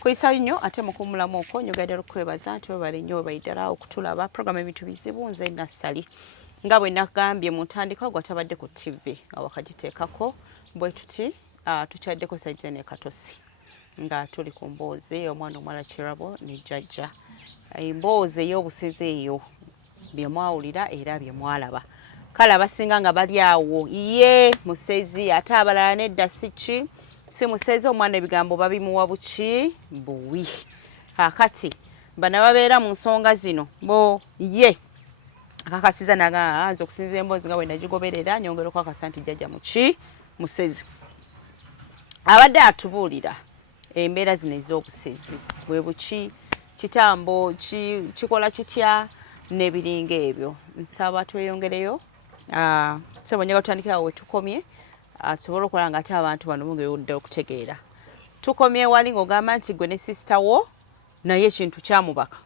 Kwisa nnyo ate mukumulamu okwo nyogadde okwebaza nti bali nnyo baidala okutulaba program ebintu bizibu nze Nassali nga bwe nakagambye mu ntandikwa gwatabadde ku TV nga wakagiteekako bwe tuti tukyaddeko saize ne Katosi nga tuli ku mboozi omwana omwala Kirabo ne Jjajja emboozi ey'obuseze eyo bye mwawulira era bye mwalaba kale abasinga nga bali awo ye musezi ate abalala nedda siki si musezi omwana ebigambo babimuwa buki buwi akati bana babeera mu nsonga zino bo ye akakasiza nze okusinza emboozi nga bwe nagigoberera nyongera okwakasa nti Jjajja muki musezi abadde atubuulira embeera zino ez'obusezi bwe buki kitambo kikola kitya n'ebiringa ebyo nsaba tweyongereyo sebonyaga tutandikira we tukomye tusobola okukola nga ate abantu bano mungewudde okutegeera tukomye wali ng'ogamba nti gwe ne sisita wo naye ekintu kyamubaka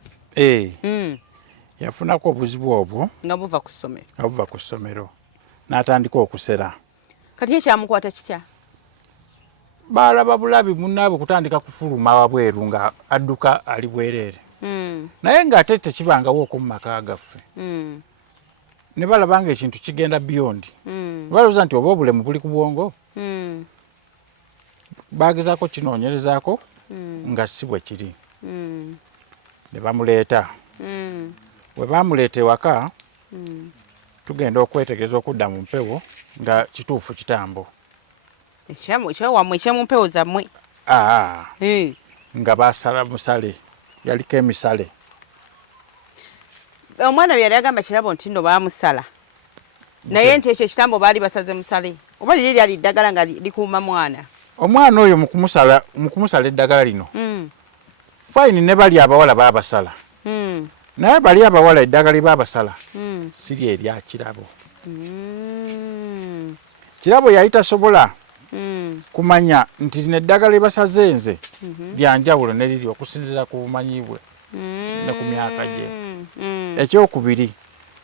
yafunako obuzibu obwo nga buva ku ssomero n'atandika okusera kati ekyamukwata kitya balaba bulabi munnaabwe kutandika kufuluma wabweru nga adduka ali bwereere naye ng'ate tekibangawo oku mu maka gaffe ne balaba nga ekintu kigenda beyond balowooza nti oba obulemu buli ku bwongo bagezaako kinoonyerezaako nga si bwe kiri ne bamuleeta bwe bamuleeta ewaka tugenda okwetegereza okudda mu mpewo nga kituufu kitambo ekyawammwe ekyemumpewo zammwe nga basala musale yaliko emisale omwana bwe yali agamba Kirabo nti nno baamusala naye nti ekyo ekitambo baali basaze musale oba liri lyali ddagala nga likuuma mwana omwana oyo mu kumusala eddagala lino fayini ne bali abawala baabasala naye bali abawala eddagala baabasala siri erya Kirabo Kirabo yali tasobola kumanya nti neddagala basaze nze lyanjawulo ne liri okusinziira ku bumanyi bwe ne ku myaka gye ekyokubiri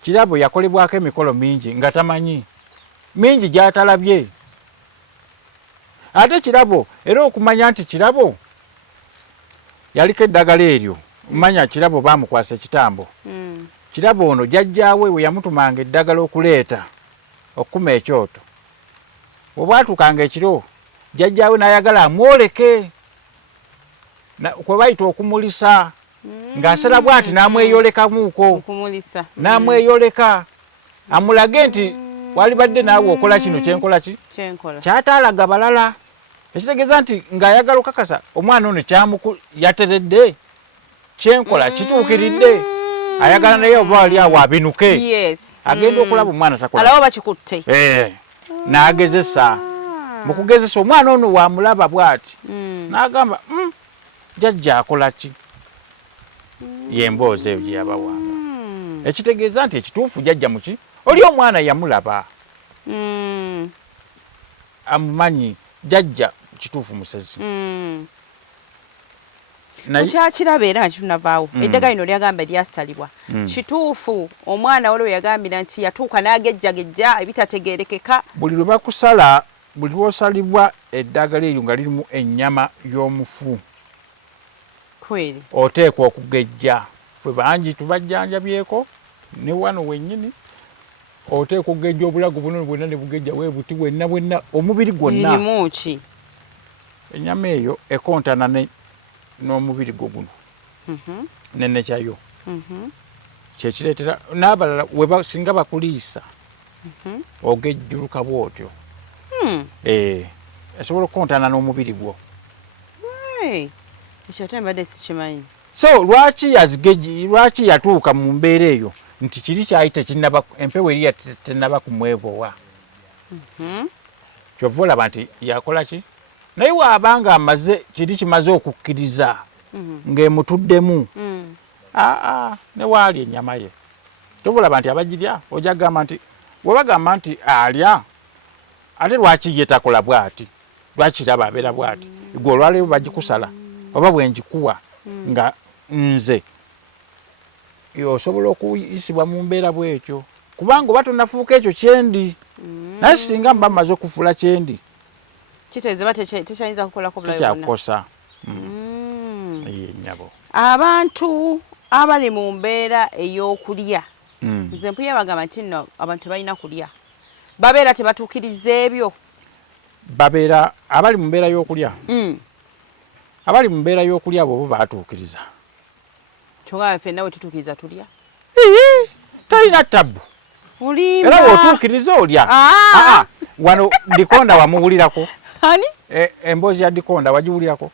Kirabo yakolebwako emikolo mingi nga tamanyi mingi gy'atalabye ate Kirabo era okumanya nti Kirabo yaliko eddagala eryo manya Kirabo baamukwasa ekitambo Kirabo ono jjajjaawe we yamutumanga eddagala okuleeta okukuma ekyoto bwe bwatukanga ekiro jjajjaawe n'ayagala amwoleke kwe bayita okumulisa ng'asera bw'ati n'amweyolekamuuko n'amweyoleka amulage nti walibadde naawe okola kino kyenkola ki kyataalaga balala ekitegeeza nti ng'ayagala okakasa omwana ono yateredde kyenkola kituukiridde ayagala naye oba wali awo abinuke agenda okulaba omwana takola bakikutte n'agezesa mu kugezesa omwana ono wamulaba bw'ati n'agamba Jjajja akola ki yemboozi eyo gye yabawanga ekitegeeza nti ekituufu Jjajja muki oli omwana yamulaba amumanyi Jjajja kituufu musezi kyakiraba era nga kitunavaawo eddagala lino lyagamba lyasalibwa kituufu omwana waliwo yagambira nti yatuuka n'agejjagejja ebitategeerekeka buli lwe bakusala buli lwosalibwa eddagala eryo nga lirimu ennyama y'omufu oteekwa okugejja ffe bangi tubajjanjabyeko ne wano wennyini oteekwa okugejja obulago buno bwonna ne bugejja weebuti bwenna omubiri gwonna ennyama eyo ekontana n'omubiri gwo guno nenekyayo kyekireetera n'abalala singa bakuliisa ogejjuluka bw'otyo esobola okukontana n'omubiri gwo ekyo ate mbadde sikimanyi so lwaki yatuuka mu mbeera eyo nti kiri kyali tekinnaba empewo eri tennaba kumwebowa kyova olaba nti yakola ki naye waabanga amaze kiri kimaze okukkiriza ng'emutuddemu ne waali ennyama ye tova olaba nti abagirya ojja kugamba nti webagamba nti alya ate lwaki ye takola bw'ati lwaki kiraba abeera bw'ati gwe olwaleero bagikusala oba bwengikuwa nga nze osobola okuyisibwa mu mbeera bw'ekyo kubanga oba tonafuuka ekyo kyendi naye singa mba mmaze okufuula kyendi kitegeeza tekyayinza kukolako bulayo tekyakukosa nyabo abantu abali mu mbeera ey'okulya nze mpulira bagamba nti nno abantu tebalina kulya babeera tebatuukiriza ebyo babeera abali mu mbeera y'okulya abali mu mbeera y'okulya abo bo baatuukiriza kyonga ffenna we tutuukiriza tulya talina ttabu olimba era bw'otuukiriza olya wano Dikonda wamuwulirako ani emboozi ya Dikonda wagiwulirako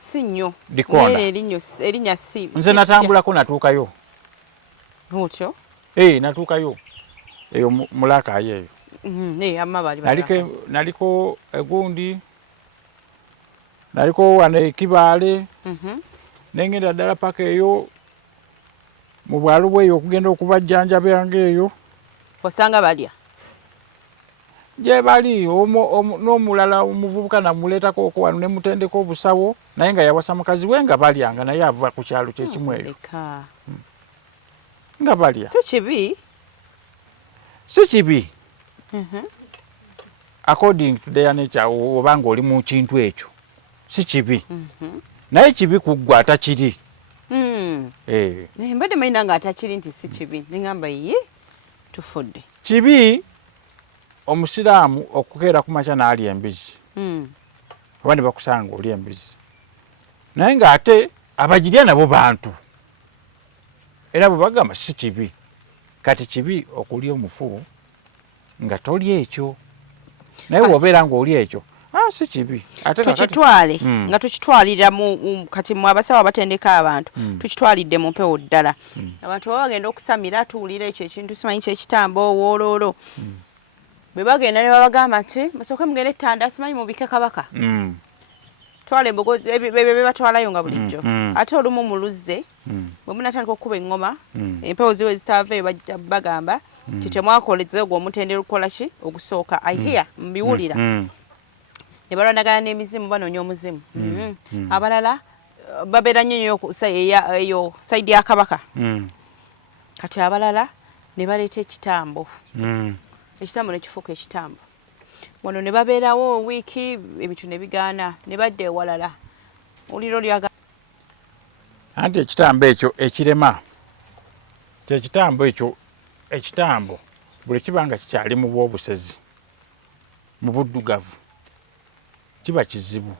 si nnyo Dikonda erinnya si nze natambulako natuukayo otyo natuukayo eyo mulakaayo eyo amma bali naliko egundi naliko wano ekibaale nengenda ddala paka eyo mu bwalo bweyo okugenda okubajjanjabanga eyo osanga balya gye bali n'omulala omuvubuka namuleetako oko wano nemutendeko obusawo naye nga yawasa mukazi we nga balyanga naye ava ku kyalo kyekimu eyo nga balya si kibi according to their nature oba nga oli mu kintu ekyo si kibi naye kibi kuggwa atakiri mbadde mayina nga atakiri nti si kibi neŋŋamba ye tufudde kibi omusiraamu okukeera ku makya n'alya embizi oba ne bakusanga oli embizi naye ng'ate abagirya nabo bantu era bwe bagamba si kibi kati kibi okulya omufu nga tolya ekyo naye wobeera ng'olya ekyo si kibi tukitwale nga tukitwalira kati mu abasawo abatendeka abantu tukitwalidde mu mpewo ddala abantu baba bagenda okusamira tuwulira ekyo ekintu simanyi kyekitambo wooloolo bwe bagenda ne babagamba nti musooke mugende ettanda simanyi mubike kabaka twala embogo ebyo bebatwalayo nga bulijjo ate olumu muluzze bwe munatandika okukuba eŋŋoma empewo ziwe zitaaveeyo bagamba nti temwakoleze ogwo omutendera okukola ki ogusooka ahiya mbiwulira ne balwanagana n'emizimu banoonya omuzimu abalala babeera nnyo eyo sayidi ya kabaka kati abalala ne baleeta ekitambo ekitambo ne kifuuka ekitambo wano ne babeerawo wiiki ebintu ne bigaana ne badda ewalala oliro lyaga anti ekitambo ekyo ekirema kyekitambo ekyo ekitambo buli kiba nga kikyali mu bwobusezi mu buddugavu kiba kizibu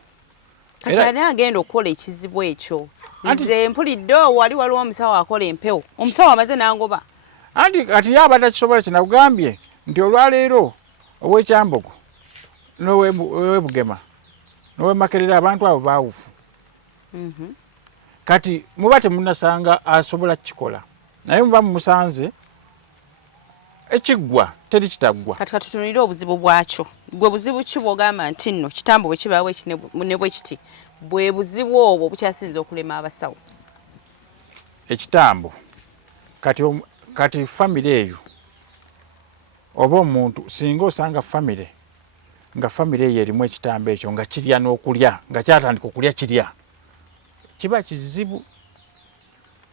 kati ani agenda okukola ekizibu ekyo nze mpulidde wali waliwo omusawo akola empewo omusawo amaze nangoba anti kati yaba takisobola kinakugambye nti olwaleero ow'ekyambogo n'owebugema n'owemakerera abantu abo baawufu kati muba temunasanga asobola kukikola naye muba mumusanze ekiggwa teri kitaggwa kati katutunulire obuzibu bwakyo gwe buzibu ki bw'ogamba nti nno kitambo bwe kibaawo ne bwe kiti bwe buzibu obwo bukyasinza okulema abasawo ekitambo kati famire eyo oba omuntu singa osanga famire nga famire eyo erimu ekitambo ekyo nga kirya n'okulya nga kyatandika okulya kirya kiba kizibu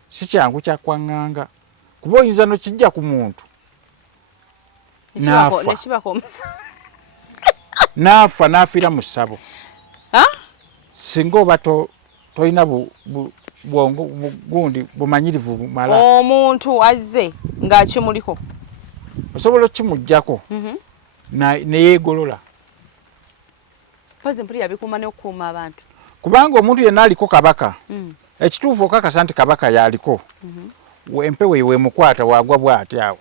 si kyangu kyakwaŋŋanga kuba oyinza nokijja ku muntu naafa n'afiira mu ssabo singa oba tolina bwongo gundi bumanyirivu bumala omuntu azze ng'akimuliko osobola okimuggyako neyeegolola pozi mpulira bikuuma n'okukuuma abantu kubanga omuntu yenna aliko kabaka ekituufu okakasa nti kabaka yaliko empewo wemukwata wagwa bw'ati awo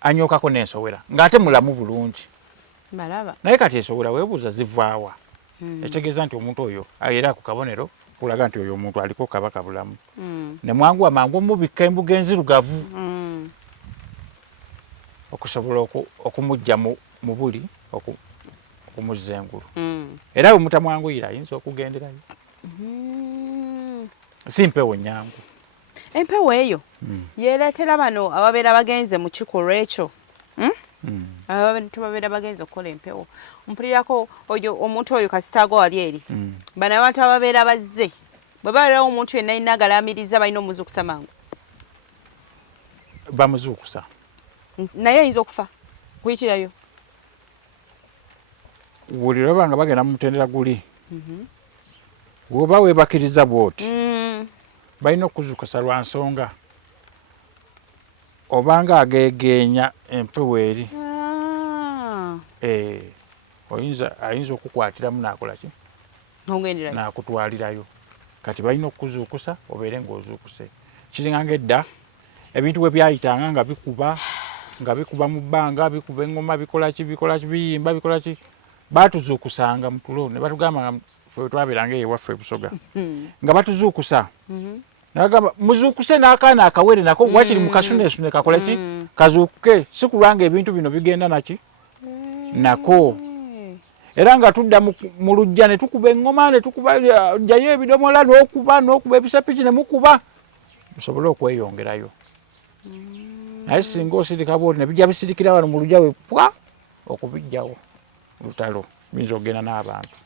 anyookako n'ensowera ng'ate mulamu bulungi naye kati ensowera weebuuza zivaawa ekitegeeza nti omuntu oyo era ku kabonero kulaga nti oyo omuntu aliko kabaka bulamu ne mwangu amangu omubikka embuga enzirugavu okusobola okumugja mu buli okumuzza engulu era bwe mutamwanguyira ayinza okugenderayo si mpewo nyangu empewo eyo yeereetera bano ababeera bagenze mu kikolwa ekyo abantu babeera bagenze okukola empewo mpulirako oyo omuntu oyo kasitaago wali eri bano abantu ababeera bazze bwe babeerawo omuntu yenna alina agalaamiriza balina omuzuukusa mangu bamuzuukusa naye ayinza okufa kuyitirayo buli lwaba nga bagenda mu mutendera guli woba weebakiriza bw'oti balina okuzukusa lwa nsonga obanga agegeenya empewo eri ayinza okukwatiramu nakola ki nakutwalirayo kati balina okuzukusa obeere ng'ozukuse kiringa ng'edda ebintu bwe byayitanga nga bikuba mu bbanga bikuba eŋŋoma bikola ki biyimba bikola ki baatuzuukusanga mu tulo ne batugamba nga ffe twabeeranga ewaffe Busoga nga batuzuukusa nagamba muzuukuse n'akaana akawere nako wakiri mu kasuneesune kakole ki kazuukuke si kulwanga ebintu bino bigenda naki nako era nga tudda mu lujja ne tukuba eŋŋoma ne tukuba jjayo ebidomola n'okuba ebisepiki ne mukuba musobole okweyongerayo naye singa osirika bwoti ne bijja bisirikira wano mu lujja we pwa okubijjawo lutalo biyinza okugenda n'abantu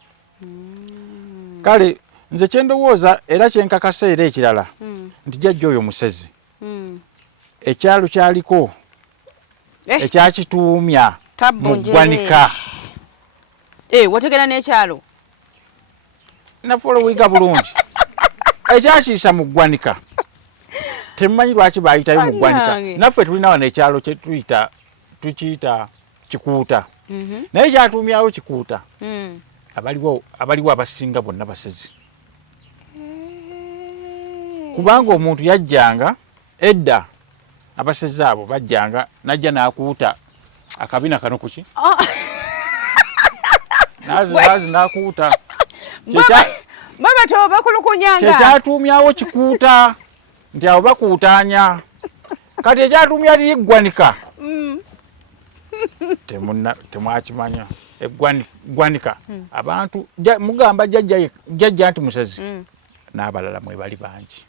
kale nze kyendowooza era kyenkakasa era ekirala nti jjajja oyo musezi ekyalo kyaliko ekyakituumya mu ggwanika wategera n'ekyalo nafuola owiga bulungi ekyakiisa mu ggwanika temumanyi lwaki bayitayo mu ggwanika naffe tulina wano ekyalo kye tukiyita Kikuuta naye kyatuumyawo Kikuuta abaliwo abasinga bonna basezi kubanga omuntu yajjanga edda abasezi abo bajjanga najja n'akuuta akabina kano kuki nazi n'akuuta baba tobakulukunyanga kyekyatuumyawo Kikuuta nti abo bakuutaanya kati ekyatuumya liri eggwanika temwakimanya eggwanika abantu mugamba jjajja nti musezi n'abalala mwebali bangi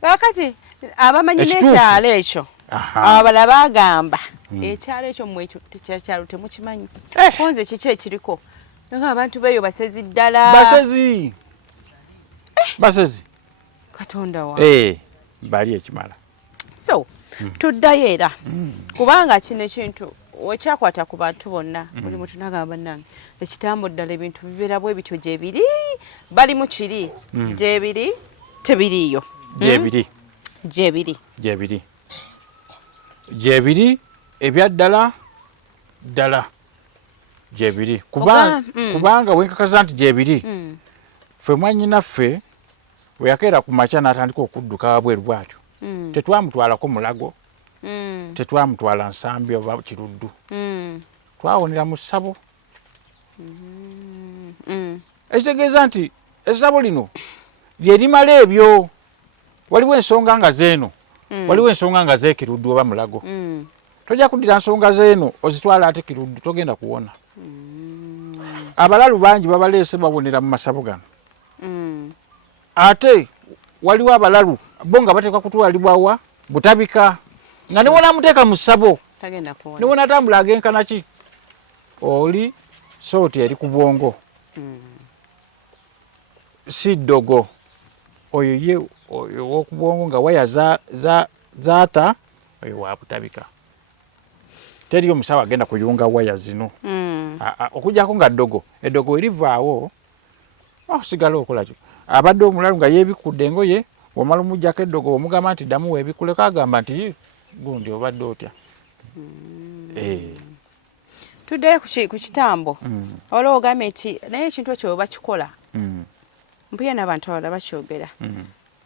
kakati abamanyi n'ekyalo ekyo abalala bagamba ekyalo ekyo mmwekyalo temukimanyi konze kiki ekiriko nga abantu beeyo basezi ddala basezi katonda wa bali ekimala so tuddayo era kubanga kino ekintu wekyakwata ku bantu bonna buli muntu nagamba nange ekitambo ddala ebintu bibeera bwe bityo gyebiri bali mu kiri gyebiri tebiriiyo gyebiri ebyaddala ddala gyebiri kubanga wenkakaza nti gyebiri ffe mwannyinaffe we yakeera ku makya n'atandika okudduka wabweru bwatyo tetwamutwalako Mulago tetwamutwala Nsambi oba Kiruddu twawonera mu ssabo ekitegeeza nti essabo lino lye limala ebyo waliwo ensonga nga zeeno waliwo ensonga nga z'Ekiruddu oba Mulago tojja kuddira nsonga zeeno ozitwala ate Kiruddu togenda kuwona abalalu bangi babaleese babonera mu masabo gano ate waliwo abalalu bo nga bateekwa kutwalibwawa Butabika nga newona muteeka mu ssabo newona atambula agenkana ki oli sooti eri ku bwongo si ddogo oyo ye oyo w'oku bwongo nga waya zaata oyo wa Butabika teriyo musawo agenda kuyunga waya zino okujjako nga ddogo eddogo erivaawo osigala okola ki abadde omulalu nga yeebikudde engoye wamala omujjako eddogo omugamba nti ddamu weebikuleko agamba nti gundi obadde otya tuddeyo ku kitambo olwo ogambye nti naye ekintu ekyo bakikola mpuya n'abantu abalala bakyogera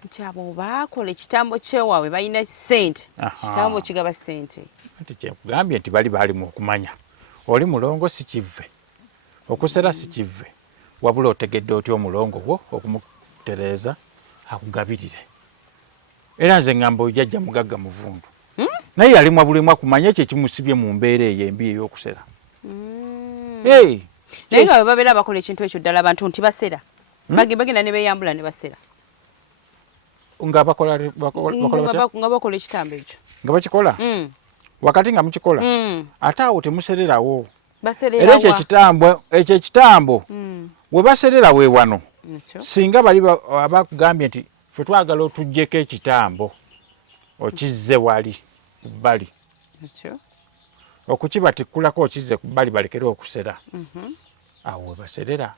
nti abo baakola ekitambo kyewaabwe balina ssente kitambo kigaba ssente nti kyekugambye nti baalimu okumanya oli mulongo si kivve okusera si kivve wabula otegedde otya omulongo gwo okumutereeza akugabirire era nze ngamba ojjajja mugagga muvundu naye yalimwa bulimwa kumanya ekyo ekimusibye mu mbeera eyo embi ey'okusera naye nga bwe babeera bakola ekintu ekyo ddala abantu nti basera bagenda ne beeyambula ne basera nga bakola bakola ekitambo ekyo nga bakikola wakati nga mukikola ate awo temusererawo era ekyo ekitambo we baserera we wano singa bali abakugambye nti ffe twagala otuggyeko ekitambo okizze wali ku bbali okukibatikulako okizze ku bbali balekere okusera awo we baserera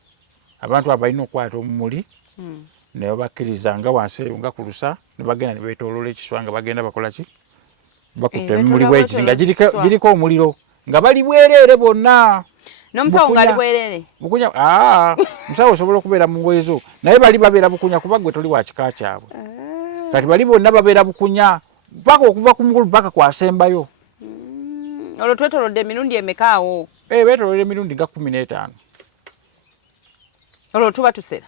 abantu abalina okwata omumuli ne bakkiriza nga wansi eyo nga kulusa ne bagenda ne beetooloola ekiswa nga bagenda bakola ki bakutte emimuli bwekiti nga giriko omuliro nga bali bwereere bonna n'omusawo ng'ali bwereere bukunya musawo osobola okubeera mu ngoye zo naye bali babeera bukunya kuba gwe toli wa kika kyabwe kati bali bonna babeera bukunya paka okuva ku mukulu paka kwasembayo olwo twetolodde emirundi emeka awo beetolodde emirundi nga 15 olwo tuba tusera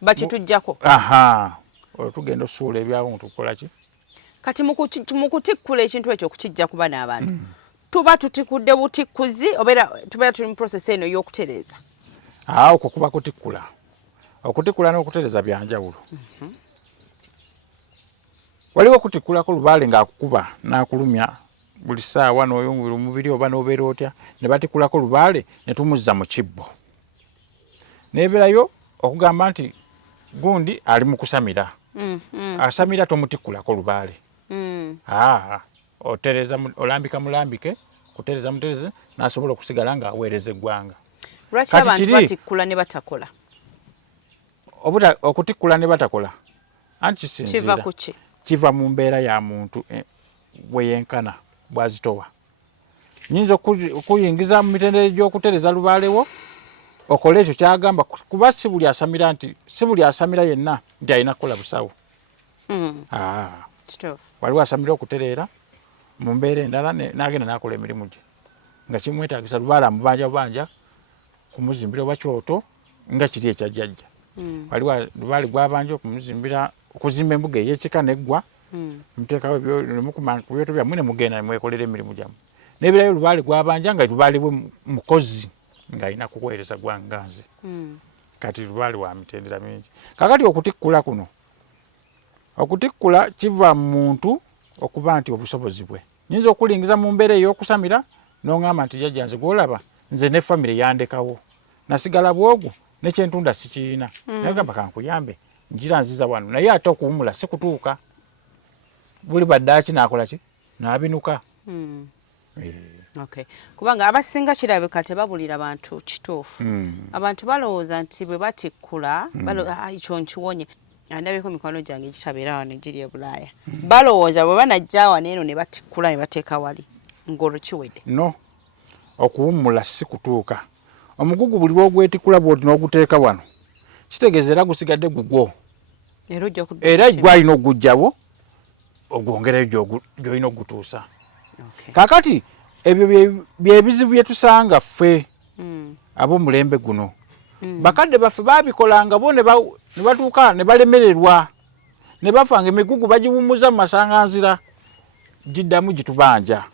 bakitujjako olwo tugenda osuula ebyawo nga tukola ki kati mu kutikkula ekintu ekyo okukijja kuba n'abantu tuba tutikudde butikkuzi tubeera tuli mu process eno y'okutereeza okwo kuba kutikkula okutikkula n'okutereeza byanjawulo waliwo okutikkulako lubaale ng'akukuba n'akulumya buli ssaawa n'oyungula omubiri oba n'obeera otya ne batikkulako lubaale ne tumuzza mu kibbo nebeerayo okugamba nti gundi ali mu kusamira asamira tomutikkulako lubaale otereza olambika mulambike kutereza mutereze n'asobola okusigala ng'aweereza eggwanga. Lwaki abantu batikkula ne batakola? Okutikkula ne batakola anti kisinzira kiva ku ki? Kiva mu mbeera ya muntu bwe yenkana bwazitowa. Nyinza okuyingiza mu mitendera gy'okutereza lubaalewo okola ekyo kyagamba kuba si buli asamira yenna nti alina kukola busawo. Waliwo asamira okutereera mu mbeera endala n'agenda n'akola emirimu gye nga kimwetaagisa lubaale amubanja bubanja kumuzimbira oba kyoto nga kiri ekyajjajja. Waliwo lubaale gwabanja okumuzimbira okuzimba embuga ey'ekika neggwa muteekawo ku byoto byammwe ne mugenda ne mwekolera emirimu gyammwe. N'ebeerayo lubaale gwabanja nga lubaale bwe mukozi ng'alina kukuweereza gwanga nze. Kati lubaale wa mitendera mingi. Kakati okutikkula kuno okutikkula kiva mu muntu okuba nti obusobozi bwe. Nyinza okulingiza mu mbeera ey'okusamira n'oŋŋamba nti jjajja nze gw'olaba nze ne famire yandekawo nasigala bwogwo nekyentunda sikiina nagamba kankuyambe njira nziza wano naye ate okuwumula si kutuuka buli baddaaki n'akola ki n'abinuka. Okay. Kubanga abasinga kirabika tebabulira bantu kituufu. Abantu balowooza nti bwe batikkula ekyo nkiwonye andabeko mikono gyange gitabeera wano giri e Bulaaya. Balowooza bwe banajja wano eno ne batikkula ne bateeka wali ng'olwo kiwedde. No, okuwummula si kutuuka. Omugugu buli lw'ogwetikkula bw'oti n'oguteeka wano kitegeeza era gusigadde gugwo era gwalina okugujjawo ogwongereyo gy'olina okugutuusa. Kaakati ebyo byebizibu bye tusanga ffe ab'omulembe guno. Bakadde baffe baabikolanga bo ne batuuka ne balemererwa ne bafanga emigugu bagiwummuza mu masanganzira giddamu gitubanja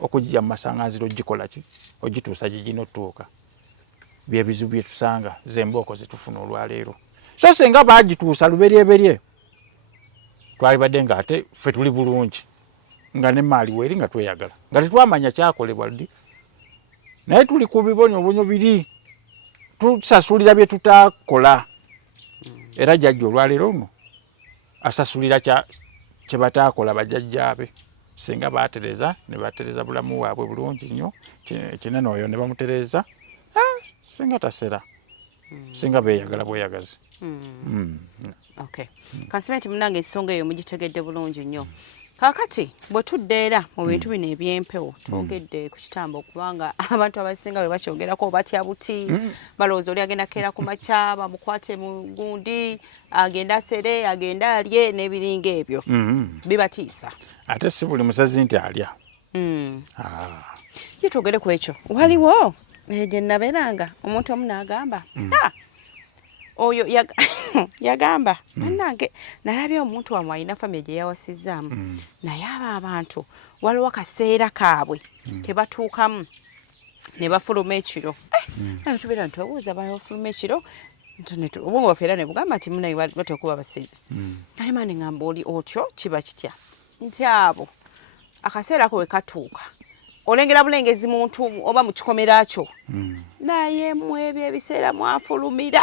okugijja mu masanganzira ogikola ki ogituusa gigina otuuka. Byebizibu bye tusanga zembooko zetufuna olwaleero. So senga baagituusa luberyeberye twalibadde nga ate ffe tuli bulungi nga ne maali weeri nga tweyagala nga tetwamanya kyakolebwa ddi naye tuli ku bibonyobonyo biri tusasulira bye tutakola era jjajja olwaleero nno asasulira kye bataakola bajjajjaabe singa baatereza ne batereza bulamu bwabwe bulungi nnyo kinene oyo ne bamutereza singa tasera singa beeyagala bweyagazi. Okay. Kansime nti munange ensonga eyo mugitegedde bulungi nnyo. Kaakati bwe tudda era mu bintu bino eby'empewo twogedde ku kitambo okubanga abantu abasinga bwe bakyogerako batya buti balowooza oli agenda keera ku makya bamukwate mu gundi agenda asere agenda alye n'ebiringa ebyo bibatiisa. Ate si buli musazi nti alya. Ye twogere ku ekyo waliwo gye nabeeranga omuntu omu n'agamba oyo yagamba bannange nalabye omuntu wamwe alina famire gye yawasizzaamu naye abo abantu waliwo akaseera kaabwe ke batuukamu ne bafuluma ekiro naye tubeera nitwebuuza bafuluma ekiro obwongo bwaffe era ne bugamba nti munaye batya okuba basizi ale mani ngamba oli otyo kiba kitya nti abo akaseera ko we katuuka olengera bulengezi muntu oba mu kikomera kyo naye mwebyo ebiseera mwafulumira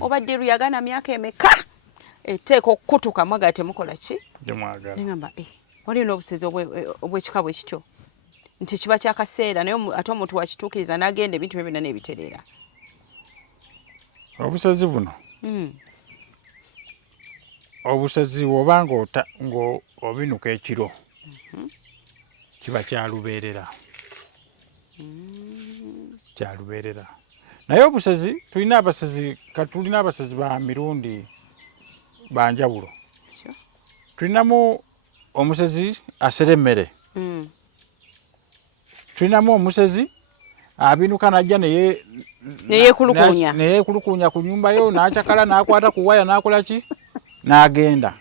obadde luyagana myaka emeka etteeka okukutuka mwaga temukola ki neŋamba waliyo n'obusizi obw'ekika bwe kityo nti kiba kyakaseera naye ate omuntu wakituukiriza n'agenda ebintu bye byonna n'ebitereera. Obusazi buno obusezi obanga obinuka ekiro kiba kyalubeerera kyalubeerera naye obusezi tulina abasezi ba mirundi banjawulo tulinamu omusezi asera emmere tulinamu omusezi abinuka najja neyeekulukunya ku nyumba yo n'akyakala n'akwata ku waya n'akola ki n'agenda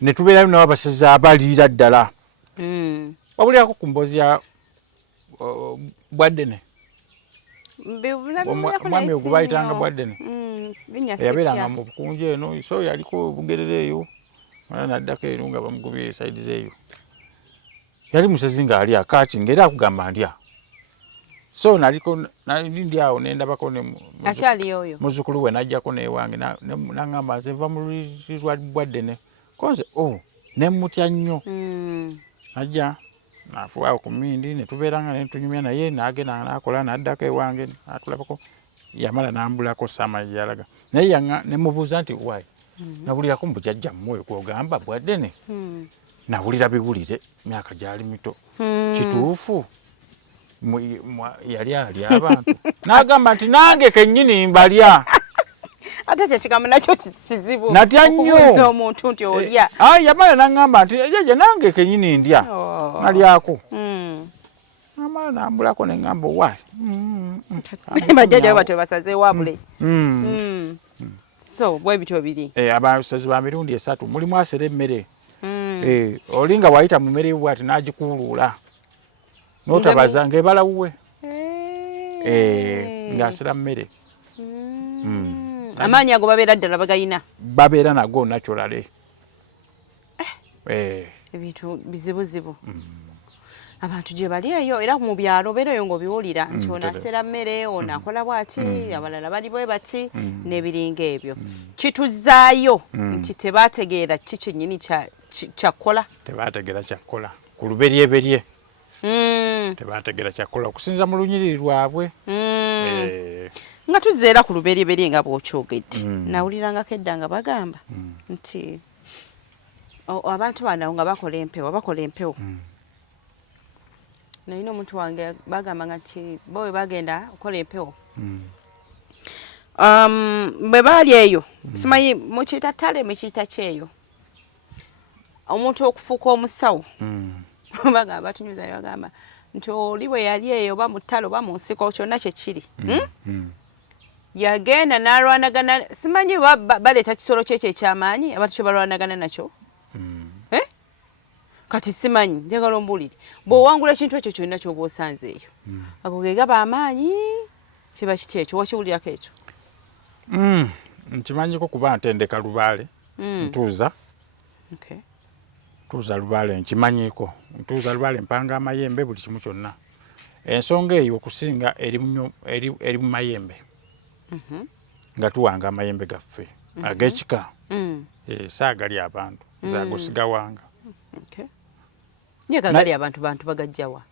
ne tubeerayo nabo abasezi abaliira ddala wabulirako ku mboozi ya Bwaddene omwami ogwo baayitanga Bwaddene eyabeeranga mu bukunju eno so yaliko bugerere eyo mala naddako eno nga bamugubye esaidi zeeyo yali musezi ng'ali akaaki ng'era akugamba ndya so nalindi awo nendabako muzzukulu we najjako newange naŋŋamba nze nva mu luliri lwa Bwaddene konze nemutya nnyo najja nafuwaawo ku mmindi netubeeranga netunyumya naye nagenda nakola naddako ewange natulabako yamala nambulako saama gyeyalaga naye nemubuuza nti wayi nabulirako mubujjajja mmwe gwogamba Bwaddene nawulira biwulire myaka gyali mito kituufu yali alya abantu n'agamba nti nange kennyini mbalya ate kyekigambo nakyo kizibu natya nnyo omuntu nti olya yamala naŋŋamba nti ejeje nange kennyini ndya nalyako amala nambulako neŋŋamba owaali bajjajja batyo basazeewo abule so bwe bityo biri abasezi ba mirundi 3 mulimu asera emmere oli nga wayita mu mmere bwati n'agikuuluula n'otabaza ng'ebalawuwe ng'asera mmere amaanyi ago babeera ddala bagayina babeera nago naturale ebintu bizibuzibu abantu gye bali eyo era mu byalo beerayo ng'obiwulira nti ono asera mmere ono akola bw'ati abalala bali bwe bati n'ebiringa ebyo kituzaayo nti tebaategeera ki kyennyini kyakkola tebaategeera kyakkola ku luberyeberye tebaategeera kyakkola okusinza mu lunyiriri lwabwe nga tuzze era ku luberyeberye nga bw'okyogedde nawulirangako edda nga bagamba nti abantu bano nga bakola empewo nalina omuntu wange bagambanga nti bo we bagenda okukola empewo bwe baali eyo simanyi mukiyita ttale mukiyita kyeyo omuntu okufuuka omusawo bagamba batunyuza ne bagamba nti oli bwe yali eyo oba mu ttale oba mu nsiko kyonna kyekiri yagenda n'alwanagana simanyi baleeta kisolo kyekyo ekyamaanyi abantu kye balwanagana nakyo kati simanyi njagala ombuulire bw'owangula ekintu ekyo kyonna ky'oba osanze eyo ago ge gaba amaanyi kiba kiti ekyo wakiwulirako ekyo nkimanyiko kuba ntendeka lubaale ntuuza lubaale nkimanyiko ntuuza lubaale mpanga amayembe buli kimu kyonna ensonga eyo okusinga eri mu mayembe nga tuwanga amayembe gaffe ag'ekika saagali abantu zago sigawanga nye kagali abantu bagajjawa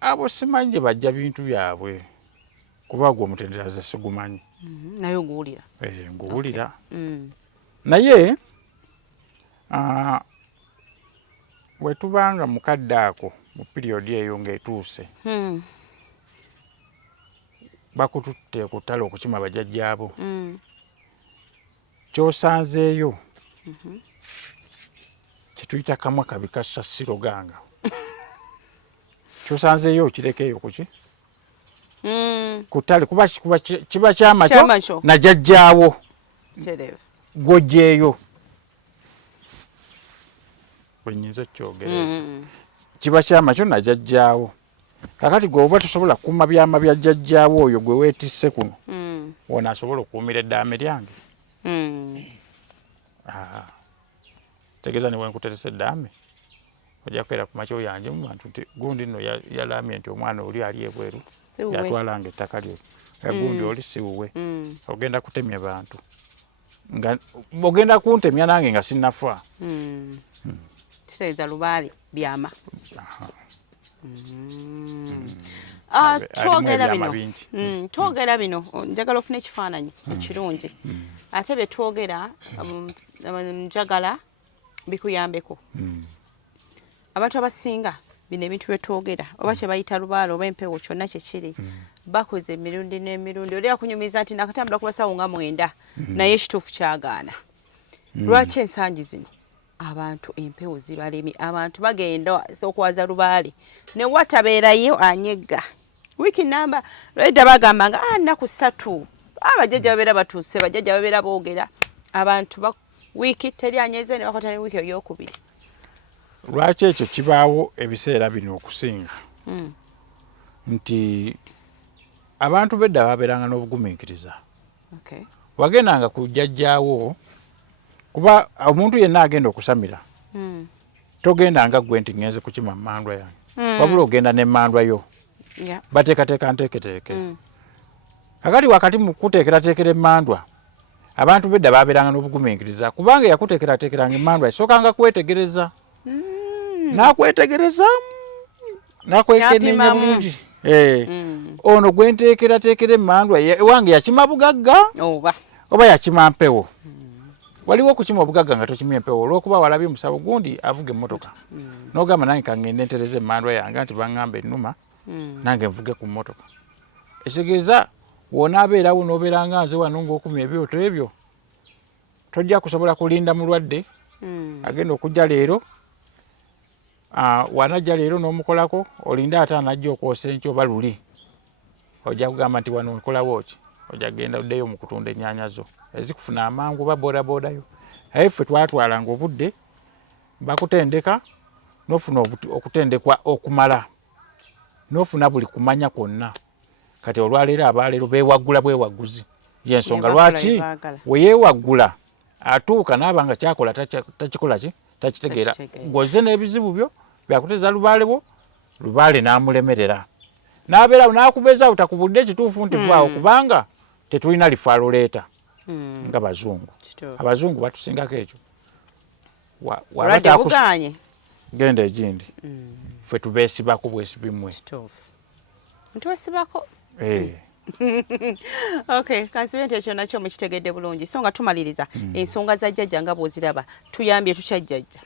abo simanyi gye bajja bintu byabwe kuba gwe omutenderaze sigumanyi naye oguwulira nguwulira naye bwe tubanga mukadde ako mu piriyodi eyo ng'etuuse bakututte ku ttale okukima bajjajjaabo ky'osanzeeyo kyetuyita kamwa kabi kassa siroganga ky'osanzeeyo okirekeeyo kuki ku ttale kuba kiba kyamaco najjajjaawo gw'oggyeeyo bwenyinza okyogere kiba kyamaco najjajjaawo kakati gwe oba tosobola kukuuma byama bya jjajjaawo oyo gwe weetisse kuno wona asobola okukuumira eddaame lyange tegeeza niwe nkuteresa eddaame ojja kukeera ku makyo yange mu bantu nti gundi nno yalaamye nti omwana oli ali ebweru yatwalanga ettaka lyo gundi oli siwuwe ogenda kutemya bantu nga ogenda kuntemya nange nga sinnafa kitegeeza lubaale byama Twogera bino twogera bino njagala ofuna ekifaananyi ekirungi ate bye twogera njagala bikuyambeko abantu abasinga bino ebintu bye twogera oba kye bayita lubaale oba empewo kyonna kyekiri bakoze emirundi n'emirundi oli akunyumiza nti nakatambula ku basawo nga 9 naye ekituufu kyagaana lwaki ensangi zino abantu empewo zibalemi abantu bagenda okwaza lubaale ne watabeerayo anyegga wiiki namba lwedda bagamba nga nnaku 3 abajjajja babeera batuuse bajjajja babeera boogera abantu wiiki teri anyeeze ne bakota ne wiiki eyokubiri lwaki ekyo kibaawo ebiseera bino okusinga nti abantu bedda babeeranga n'obugumiikiriza wagendanga ku jjajjaawo kuba omuntu yenna agenda okusamira togendanga gwe nti ngenze kukima mmandwa yange wabula ogenda n'emmandwa yo bateekateeka nteeketeeke kakati wakati mu kuteekerateekera emmandwa abantu bedda babeeranga n'obugumiikiriza kubanga yakuteekerateekeranga emmandwa esookanga kwetegereza nakwetegereza nakwekenneenya bulungi ono gwe nteekerateekera emmandwa ewange yakima bugagga oba yakima mpewo waliwo okukima obugagga nga tokimya empewo olw'okuba walabye omusawo gundi avuga emmotoka n'ogamba nange kangende ntereza emmandwa yange nti baŋŋamba ennuma nange nvuge ku mmotoka ekitegeeza wonaabeerawo n'obeera nga nze wano ng'okumya ebyoto ebyo tojja kusobola kulinda mulwadde agenda okujja leero wanajja leero n'omukolako olinde ate anajja okwosa enkya oba luli ojja kugamba nti wano okolawo ki ojja kugenda oddeyo mu kutunda ennyaanya zo ezikufuna amangu oba boodaboodayo aye ffe twatwalanga obudde bakutendeka n'ofuna okutendekwa okumala n'ofuna buli kumanya kwonna kati olwaleero abaleero beewaggula bwewaguzi yensonga lwaki weyeewaggula atuuka naaba nga kyakola takikola ki takitegeera ng'ozze n'ebizibu byo byakuteza lubaale bwo lubaale n'amulemerera n'abeerawo n'akubezaawo takubudde ekituufu nti vaawo kubanga tetulina lifaalo leeta nga bazungu abazungu batusingako ekyo genda egindi ffe tubeesibako bwesibimwe ntwesibako okay kansibe nti ekyo nakyo mukitegedde bulungi so nga tumaliriza ensonga za jjajja nga bw'oziraba tuyambye tutya jjajja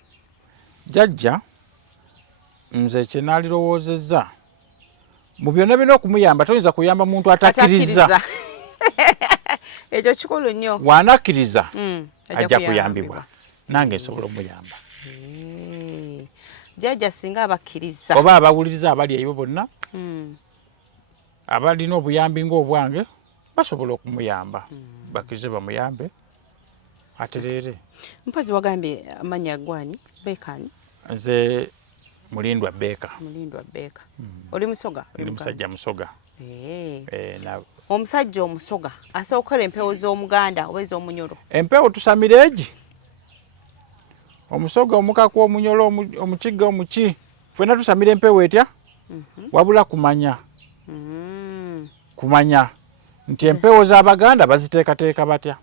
jjajja nze kye naalirowoozezza mu byonna birina okumuyamba toyinza kuyamba muntu atakkiriza ekyo kikulu nnyo waanakkiriza ajja kuyambibwa nange nsobola omuyamba jjajja singa abakkiriza oba abawuliriza abali eyo bonna abalina obuyambi ng'obwange basobola okumuyamba bakkirize bamuyambe atereere mpazi wagambye amannya gwani beekani nze mulindwa beeka oli musoga ndi musajja musoga omusajja omusoga asobola okukola empewo z'omuganda oba ez'omunyolo empewo tusamira egi omusoga omukaku omunyolo omukigga omuki ffenna tusamira empewo etya wabula kumanya nti empewo z'abaganda baziteekateeka batya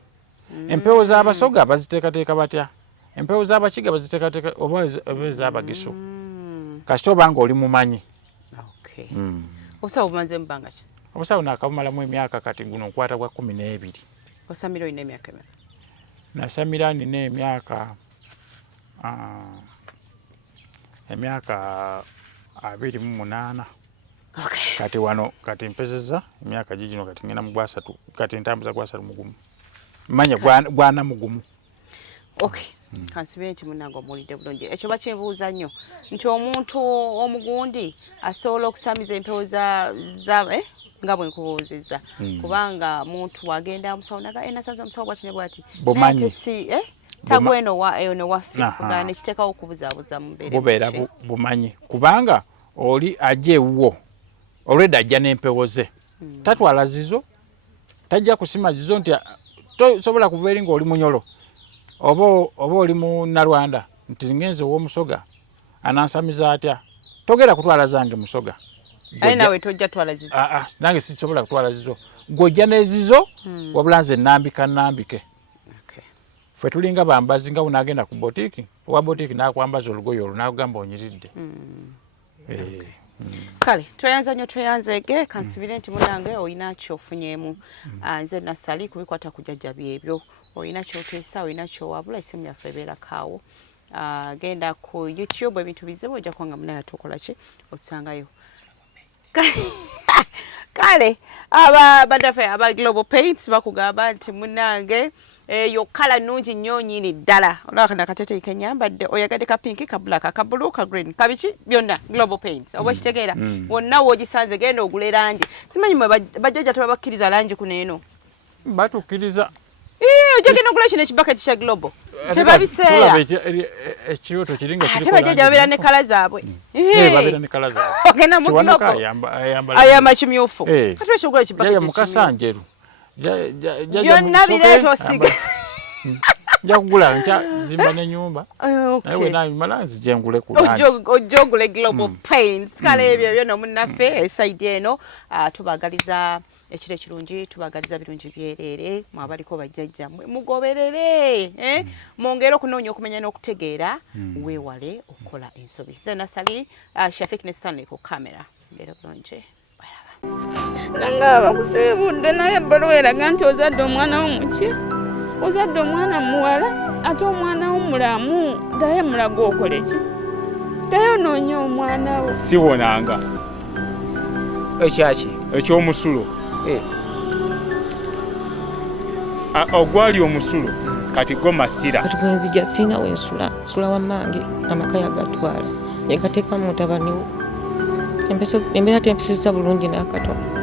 empewo z'abasoga baziteekateeka batya empewo z'abakiga baziteekateeka oba ez'abagisu kasita obanga oli mumanyi obusawo bumaze mu bbanga ki obusawo naakabumalamu emyaka kati guno nkwata bwa 12 osamira olina emyaka emeka nasamira nina emyaka 28 kati wano kati mpezeza emyaka gigino kati ngenda mu gwasatu kati ntambuza gwasatu mugumu manya gwana mugumu kansibe nti munange omuwulidde bulungi ekyo bakyebuuza nnyo nti omuntu omugundi asobola okusamiza empewo nga bwe nkubuuzizza kubanga muntu wagenda musawo naga nasanze omusawo bwatine bwati tagweno waffe kugana nekiteekawo okubuzaabuza bubeera bumanyi kubanga oli ajja ewuwo olwedda ajja n'empewo ze tatwala zizo tajja kusima zizo nti tosobola kuva eri ng'oli munyolo oba oli mu Nalwanda nti ngenze ow'omusoga anansamiza atya togera kutwala zange musoga aye nawe tojja twala zizo nange sisobola kutwala zizo gw'ojja n'ezizo wabula nze nambike ffe tulinga bambazi nga bunaagenda ku botiiki owa botiiki n'akwambaza olugoye olwo n'akugamba onyiridde Kale tweyanza nnyo tweyanzeege kansubire nti munange olina kyofunyeemu nze Nassali kubikwata ku jjajja byebyo olina kyoteesa olina kyowabula essimu yaffe ebeera kaawo genda ku YouTube ebintu bizibu ojja kuba nga munaye tukola ki otusangayo kale badaffe aba Global Paints bakugamba nti munange eyo kala nungi nnyo nnyini ddala olaba kana akateeteeyi kenyambadde oyagadde ka pinki ka black ka blue ka green kabiki byonna Global Paints oba kitegeera wonna woogisanze genda ogule langi simanyi mwe bajjajja tebabakkiriza langi kuno eno batukkiriza ojja genda ogula kino ekibaketi kya Global tebabiseera ekyoto kiringa ate bajjajja babeera ne kala zaabwe babeera ne kala zaabwe ogenda mu Global ayamba kimyufu kati wekyogula ekibaketi mukasa njeru byonna bireeta osiga nja kugula nkya zimba n'ennyumba naye wenamala nzije ngule ku ojja ogule Global Paints kale ebyo byo nomunnaffe esayidi eno tubagaliza ekiro ekirungi tubagaliza birungi byereere mwabaliko bajjajja mugoberere mwongere okunoonya okumenya n'okutegeera weewale okukola ensobi ze Nassali Shafik ne Stanley ku kamera mbeera bulungi nanga bakusiibudde naye ebbaluwa eraga nti ozadde omwana wo muki ozadde omwana muwala ate omwana wo mulamu ddayo mulaga okole ki ddayo noonya omwana wo siwonanga ekyaki ekyomusulo ogwali omusulo kati go masira kati bwenzija sirina wensula nsula wammange amaka yagatwala yekateekamu mutabani wo embeera tempeseza bulungi n'akatono